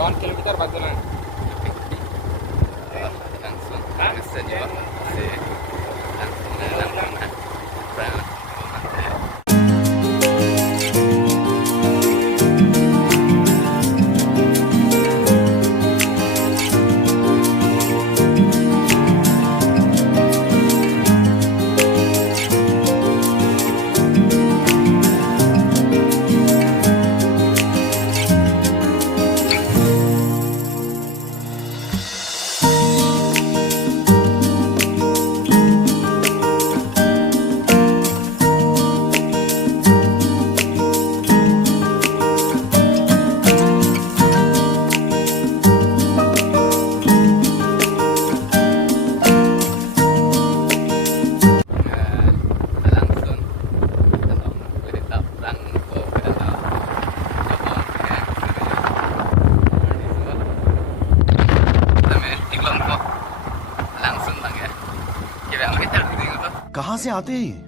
2 kilometer bajalan. Langsung bisa juga sih. Langsung. कहाँ से आते हैं?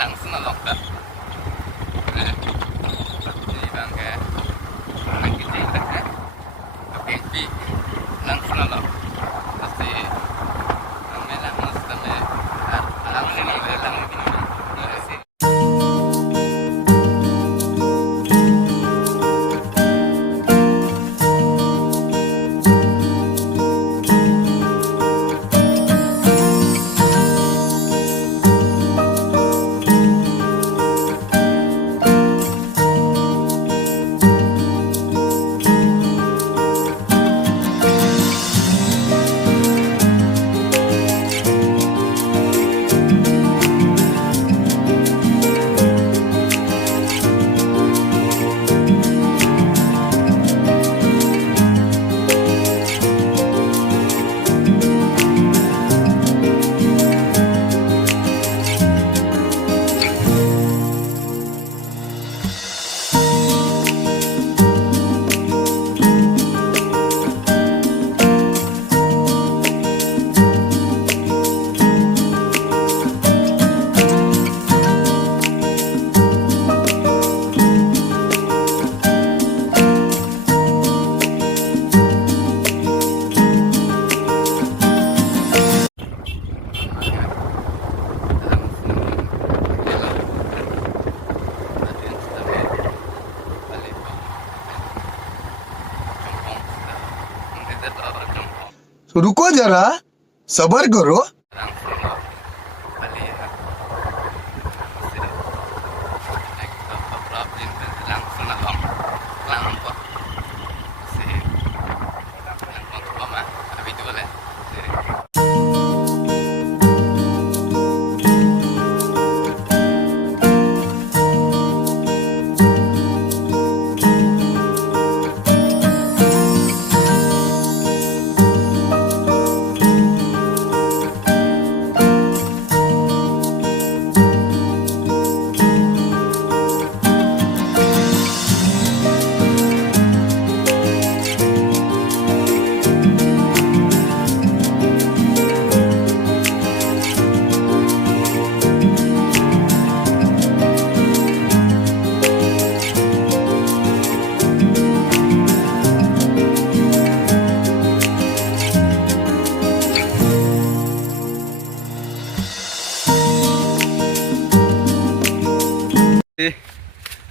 Langsung along dah. Ini bangga. Lagi di mana? Dukengpi. Langsung along. Pasti. Melang mesti langsung melang. रुको जरा, सबर करो.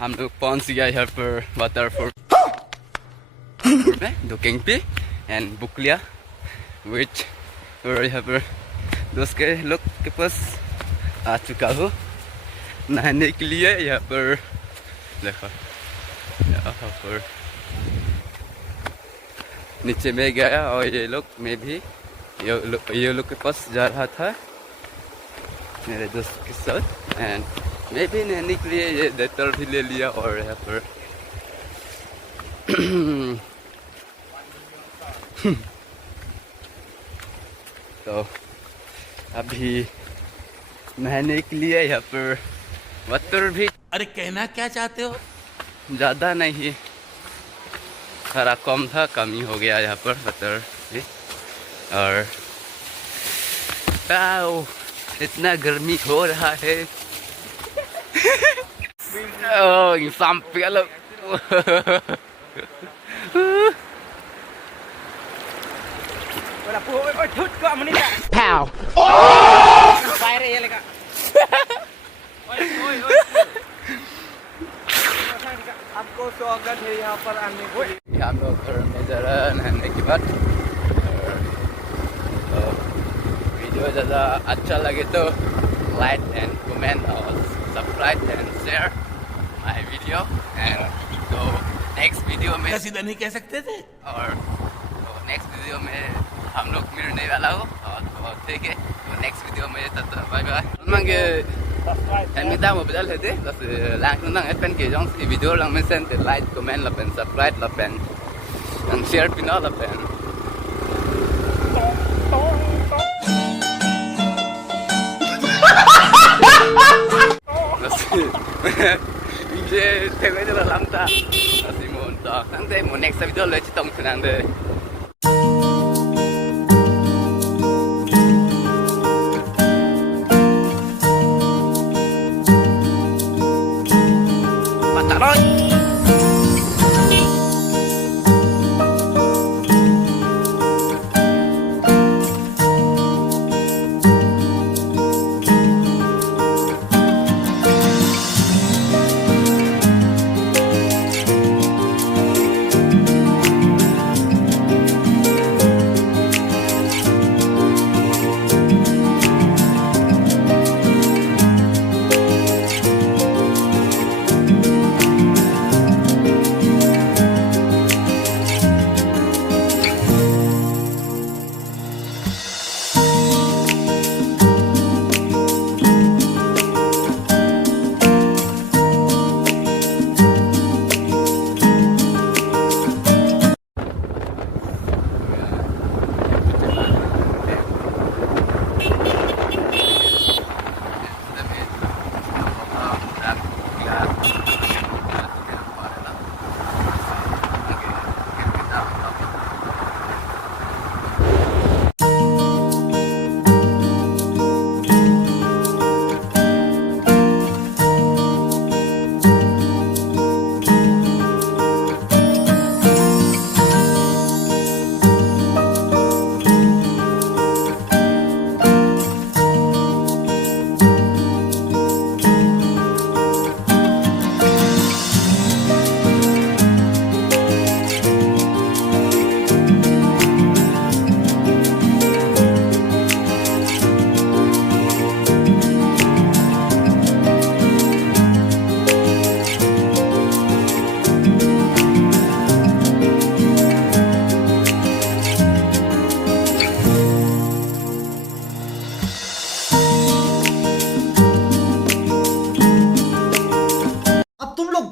हम लोग पहुंच गया यहाँ पर वाटरफॉल में दुकेंगपी एंड बुकलिया विच और यहाँ पर दोस्त के लोग के पास आ चुका हूँ नहाने के लिए. यहाँ पर देखो यहाँ पर नीचे में गया और ये लोग मैं भी ये लोग के पास जा रहा था मेरे दोस्त के साथ एंड मैं भी नहाने के लिए ये डेटल भी ले लिया और यहाँ पर तो अभी नहाने के लिए यहाँ पर वाटर भी. अरे कहना क्या चाहते हो? ज़्यादा नहीं, थोड़ा कम था, कम ही हो गया यहाँ पर वाटर भी. और इतना गर्मी हो रहा है. sampai kalau Wala po may tut ko amunita. Pow! Fire ये लगा. ओए. आपको स्वागत है यहाँ पर आने के लिए. हम लोग घर में जरा नहाने के बाद वीडियो ज़्यादा अच्छा लगे तो लाइक एंड कमेंट और subscribe and share my video and तो नेक्स्ट वीडियो में सीधा नहीं कह सकते थे और तो नेक्स्ट वीडियो में हम लोग मिलने वाला हो और तो ठीक है तो नेक्स्ट वीडियो में bye bye mang em người ta một bữa là thế là sự làm chúng năng pen kia trong video lang men send like comment là pen subscribe là pen and share pin là pen 이제 대회들 람다 다시 뭔다 상대 뭐 next video lấy chỉ tông thế nào đây bắt đầu rồi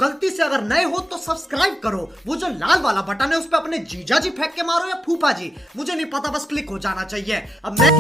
गलती से अगर नए हो तो subscribe करो, वो जो लाल वाला बटन है उस पर अपने जीजा जी फेंक के मारो या फूफा जी, मुझे नहीं पता, बस क्लिक हो जाना चाहिए। अब मैं